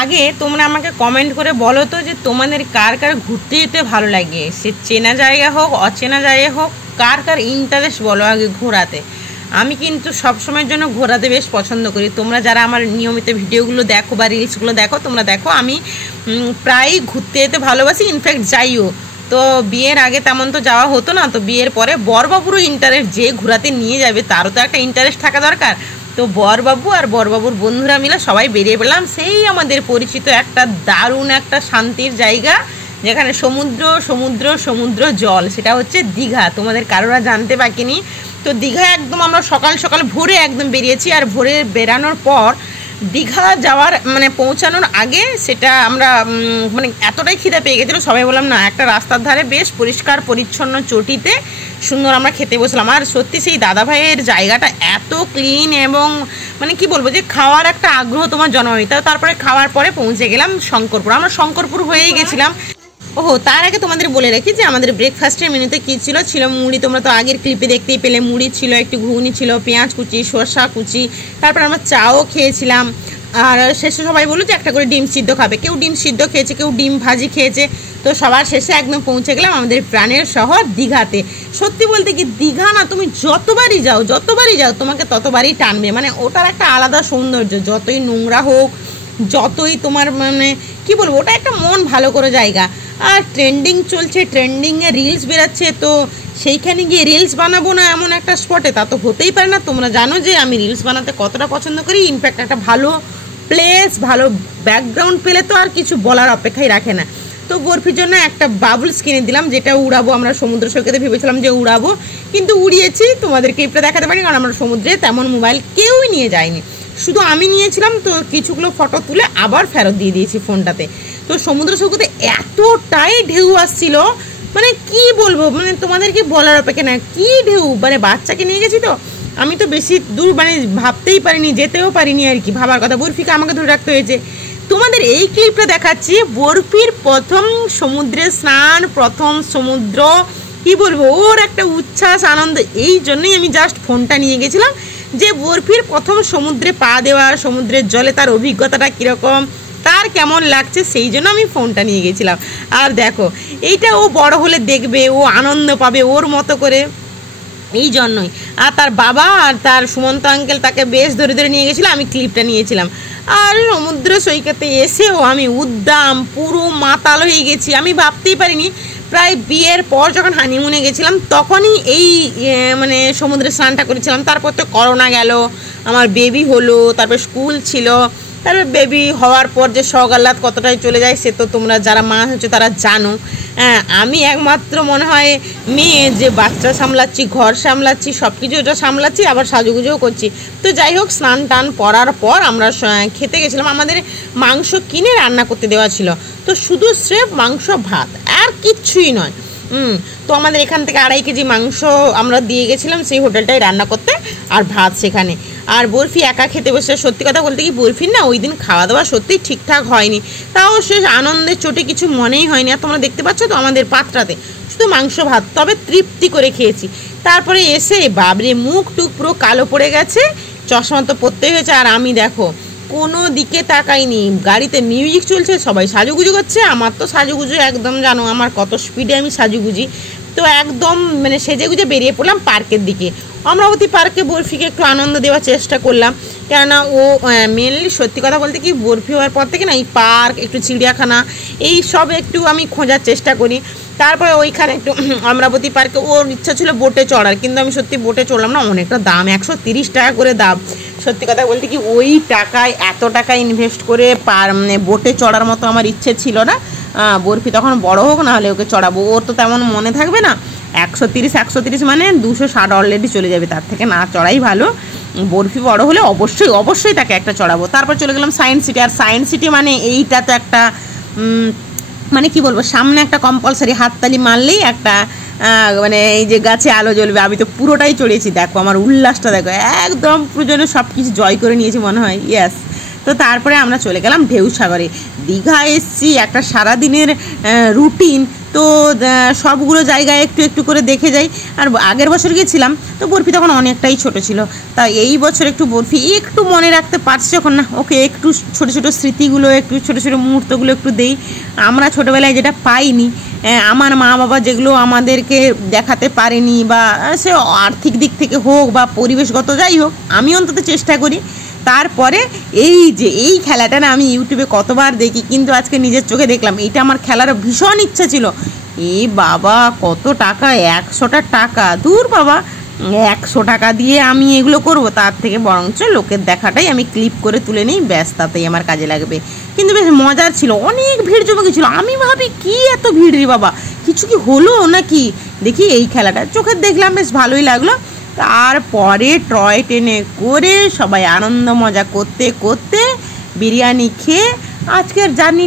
আগে তোমরা আমাকে কমেন্ট করে বলো তো যে তোমাদের কার কার ঘুরতে যেতে ভালো লাগে, সে চেনা জায়গা হোক অচেনা জায়গা হোক, কার কার ইন্টারেস্ট বলো আগে ঘোরাতে। আমি কিন্তু সবসময়ের জন্য ঘোরাতে বেশ পছন্দ করি। তোমরা যারা আমার নিয়মিত ভিডিওগুলো দেখো বা রিলসগুলো দেখো, তোমরা দেখো আমি প্রায়ই ঘুরতে যেতে ভালোবাসি, ইনফ্যাক্ট যাইও। তো বিয়ের আগে তেমন তো যাওয়া হতো না, তো বিয়ের পরে বরবাবুরও ইন্টারেস্ট, যে ঘোরাতে নিয়ে যাবে তারও তো একটা ইন্টারেস্ট থাকা দরকার। তো বরবাবু আর বরবাবুর বন্ধুরা মিলে সবাই বেরিয়ে পেলাম সেই আমাদের পরিচিত একটা দারুণ একটা শান্তির জায়গা, যেখানে সমুদ্র সমুদ্র সমুদ্র জল, সেটা হচ্ছে দীঘা। তোমাদের কারোরা জানতে বাকিনি। তো দীঘা একদম আমরা সকাল সকাল ভোরে একদম বেরিয়েছি, আর ভোরে বেরানোর পর দীঘা যাওয়ার মানে পৌঁছানোর আগে সেটা আমরা মানে এতটাই খিদে পেয়ে গেছিলো, সবাই বললাম না একটা রাস্তার ধারে বেশ পরিষ্কার পরিচ্ছন্ন চটিতে সুন্দর আমরা খেতে বসলাম। আর সত্যি সেই দাদাভাইয়ের জায়গাটা এত ক্লিন এবং মানে কি বলবো যে খাওয়ার একটা আগ্রহ তোমার জন্মাবে। তারপরে খাওয়ার পরে পৌঁছে গেলাম শঙ্করপুর। আমরা শঙ্করপুর হয়েই গেছিলাম। ওহো, তার আগে তোমাদের বলে রাখি যে আমাদের ব্রেকফাস্টের মেনুতে কী ছিল। ছিল মুড়ি, তোমরা তো আগের ক্লিপে দেখতেই পেলে। মুড়ি ছিল, একটু ঘুগনি ছিল, পেঁয়াজ কুচি, শসা কুচি, তারপর আমরা চাও খেয়েছিলাম। আর শেষে সবাই বললো যে একটা করে ডিম সিদ্ধ খাবে। কেউ ডিম সিদ্ধ খেয়েছে, কেউ ডিম ভাজি খেয়েছে। তো সবার শেষে একদম পৌঁছে গেলাম আমাদের প্রাণের শহর দীঘাতে। সত্যি বলতে কি দীঘা না তুমি যতবারই যাও তোমাকে ততবারই টানবে। মানে ওটার একটা আলাদা সৌন্দর্য, যতই নোংরা হোক, যতই তোমার মানে কি বলবো, ওটা একটা মন ভালো করে জায়গা। আর ট্রেন্ডিং চলছে, ট্রেন্ডিংয়ে রিলস বেরাচ্ছে, তো সেইখানে গিয়ে রিলস বানাবো না এমন একটা স্পটে, তা তো হতেই পারে না। তোমরা জানো যে আমি রিলস বানাতে কতটা পছন্দ করি। ইনফ্যাক্ট একটা ভালো প্লেস, ভালো ব্যাকগ্রাউন্ড পেলে তো আর কিছু বলার অপেক্ষাই রাখে না। তো বরফির জন্য একটা বাবলস কিনে দিলাম, যেটা উড়াবো। আমরা সমুদ্র সৈকতে ভেবেছিলাম যে উড়াবো, কিন্তু উড়িয়েছি। তোমাদেরকে এটা দেখাতে পারি, কারণ আমরা সমুদ্রে তেমন মোবাইল কেউই নিয়ে যায়নি, শুধু আমি নিয়েছিলাম। তো কিছুগুলো ফটো তুলে আবার ফেরত দিয়ে দিয়েছি ফোনটাতে। তো সমুদ্র সৈকতে এতটাই ঢেউ আসছিল, মানে কি বলবো, মানে তোমাদেরকে বলার অপেক্ষা না, কি ঢেউ। মানে বাচ্চাকে নিয়ে গেছি, তো আমি তো বেশি দূর মানে ভাবতেই পারিনি, যেতেও পারিনি আর কি, ভাবার কথা। বরফিকে আমাকে ধরে রাখতে হয়েছে। তোমাদের এই ক্লিপটা দেখাচ্ছি বরফির প্রথম সমুদ্রে স্নান, প্রথম সমুদ্র, কি বলবো, ওর একটা উচ্ছ্বাস আনন্দ। এই জন্যই আমি জাস্ট ফোনটা নিয়ে গেছিলাম, যে বরফির প্রথম সমুদ্রে পা দেওয়া, সমুদ্রের জলে তার অভিজ্ঞতাটা কীরকম, তার কেমন লাগছে, সেই জন্য আমি ফোনটা নিয়ে গেছিলাম। আর দেখো এইটা ও বড় হলে দেখবে, ও আনন্দ পাবে ওর মতো করে, এই জন্যই। আর তার বাবা আর তার সুমন্ত আঙ্কেল তাকে বেশ ধরে ধরে নিয়ে গেছিলো, আমি ক্লিপটা নিয়েছিলাম। আর সমুদ্র সৈকতে এসেও আমি উদ্দাম পুরো মাতাল হয়ে গেছি। আমি ভাবতেই পারিনি, প্রায় বিয়ের পর যখন হানিমুনে গেছিলাম তখনই এই মানে সমুদ্রে স্নানটা করেছিলাম। তারপর তো করোনা গেল, আমার বেবি হলো, তারপর স্কুল ছিল, তারপর বেবি হওয়ার পর যে শখ আহ্লাদ কতটাই চলে যায় সে তো তোমরা যারা মা হচ্ছে তারা জানো। হ্যাঁ, আমি একমাত্র মনে হয় মেয়ে যে বাচ্চা সামলাচ্ছি, ঘর সামলাচ্ছি, সব কিছু ওটা সামলাচ্ছি, আবার সাজুগুজুও করছি। তো যাই হোক, স্নান টান করার পর আমরা খেতে গেছিলাম। আমাদের মাংস কিনে রান্না করতে দেওয়া ছিল, তো শুধু স্রেফ মাংস ভাত, আর কিচ্ছুই নয়। তো আমাদের এখান থেকে 2.5 কেজি মাংস আমরা দিয়ে গেছিলাম সেই হোটেলটায় রান্না করতে, আর ভাত সেখানে। আর বরফি একা খেতে বসে, সত্যি কথা বলতে কি বরফির না ওই দিন খাওয়া দাওয়া সত্যিই ঠিকঠাক হয়নি, তাও সে আনন্দের চোটে কিছু মনেই হয়নি। আর তোমরা দেখতে পাচ্ছ তো আমাদের পাত্রাতে শুধু মাংস ভাত, তবে তৃপ্তি করে খেয়েছি। তারপরে এসে বাবরে মুখ টুক পুরো কালো পড়ে গেছে, চশমা তো পরতেই হয়েছে। আর আমি দেখো কোনো দিকে তাকাইনি, গাড়িতে মিউজিক চলছে, সবাই সাজুগুজু করছে। আমার তো সাজুগুজু একদম জানো আমার কত স্পিডে আমি সাজুগুজি, তো একদম মানে সেজে গুজে বেরিয়ে পড়লাম পার্কের দিকে। অমরাবতী পার্কে বরফিকে একটু আনন্দ দেওয়ার চেষ্টা করলাম, কেননা ও মেনলি সত্যি কথা বলতে কি বরফি হওয়ার পর থেকে না এই পার্ক, একটু চিড়িয়াখানা, এই সব একটু আমি খোঁজার চেষ্টা করি। তারপরে ওইখানে একটু অমরাবতী পার্কে ওর ইচ্ছা ছিল বোটে চড়ার, কিন্তু আমি সত্যি বোটে চড়লাম না, অনেকটা দাম, 130 টাকা করে দাম। সত্যি কথা বলতে কি ওই টাকায় এত টাকা ইনভেস্ট করে মানে বোটে চড়ার মতো আমার ইচ্ছে ছিল না। বরফি তখন বড় হোক, না হলে ওকে চড়াবো, ওর তো তেমন মনে থাকবে না। 130 মানে 260 অলরেডি চলে যাবে, তার থেকে না চড়াই ভালো। বরফি বড় হলে অবশ্যই তাকে একটা চড়াবো। তারপর চলে গেলাম সায়েন্স সিটি। আর সায়েন্স সিটি মানে এইটা তো একটা মানে কি বলবো, সামনে একটা কম্পালসারি হাততালি মারলেই একটা মানে এই যে গাছে আলো জ্বলবে। আমি তো পুরোটাই চড়েছি, দেখো আমার উল্লাসটা দেখো, একদম প্রয়োজনে সব কিছু জয় করে নিয়েছি মনে হয়। ইয়েস, তো তারপরে আমরা চলে গেলাম ঢেউসাগরে। দীঘা এসছি, একটা সারাদিনের রুটিন, তো সবগুলো জায়গায় একটু একটু করে দেখে যাই। আর আগের বছর গিয়েছিলাম তো বরফি তখন অনেকটাই ছোট ছিল, তা এই বছর একটু বরফি একটু মনে রাখতে পারছি যখন, না ওকে একটু ছোটো ছোটো স্মৃতিগুলো, একটু ছোটো ছোটো মুহূর্তগুলো একটু দেই। আমরা ছোটোবেলায় যেটা পাইনি, আমার মা বাবা যেগুলো আমাদেরকে দেখাতে পারেনি, বা সে আর্থিক দিক থেকে হোক বা পরিবেশগত যাই হোক, আমি অন্তত চেষ্টা করি। তারপরে এই খেলাটা না আমি ইউটিউবে কতবার দেখি, কিন্তু আজকে নিজের চোখে দেখলাম। এইটা আমার খেলার ভীষণ ইচ্ছা ছিল। বাবা কত টাকা, 100টা টাকা, দূর বাবা 100 টাকা দিয়ে আমি এগুলো করব, তার থেকে বরঞ্চ লোকের দেখাটাই আমি ক্লিপ করে তুলে নিই, ব্যাস তাতেই আমার কাজে লাগবে। কিন্তু বেশ মজার ছিল, অনেক ভিড় জমে গেছিলো। আমি ভাবি কি এত ভিড় রে বাবা, কিছু কি হলো নাকি। দেখি এই খেলাটা চোখে দেখলাম, বেশ ভালোই লাগলো। তারপরে টয় ট্রেনে করে সবাই আনন্দ মজা করতে করতে বিরিয়ানি খেয়ে আজকের জার্নি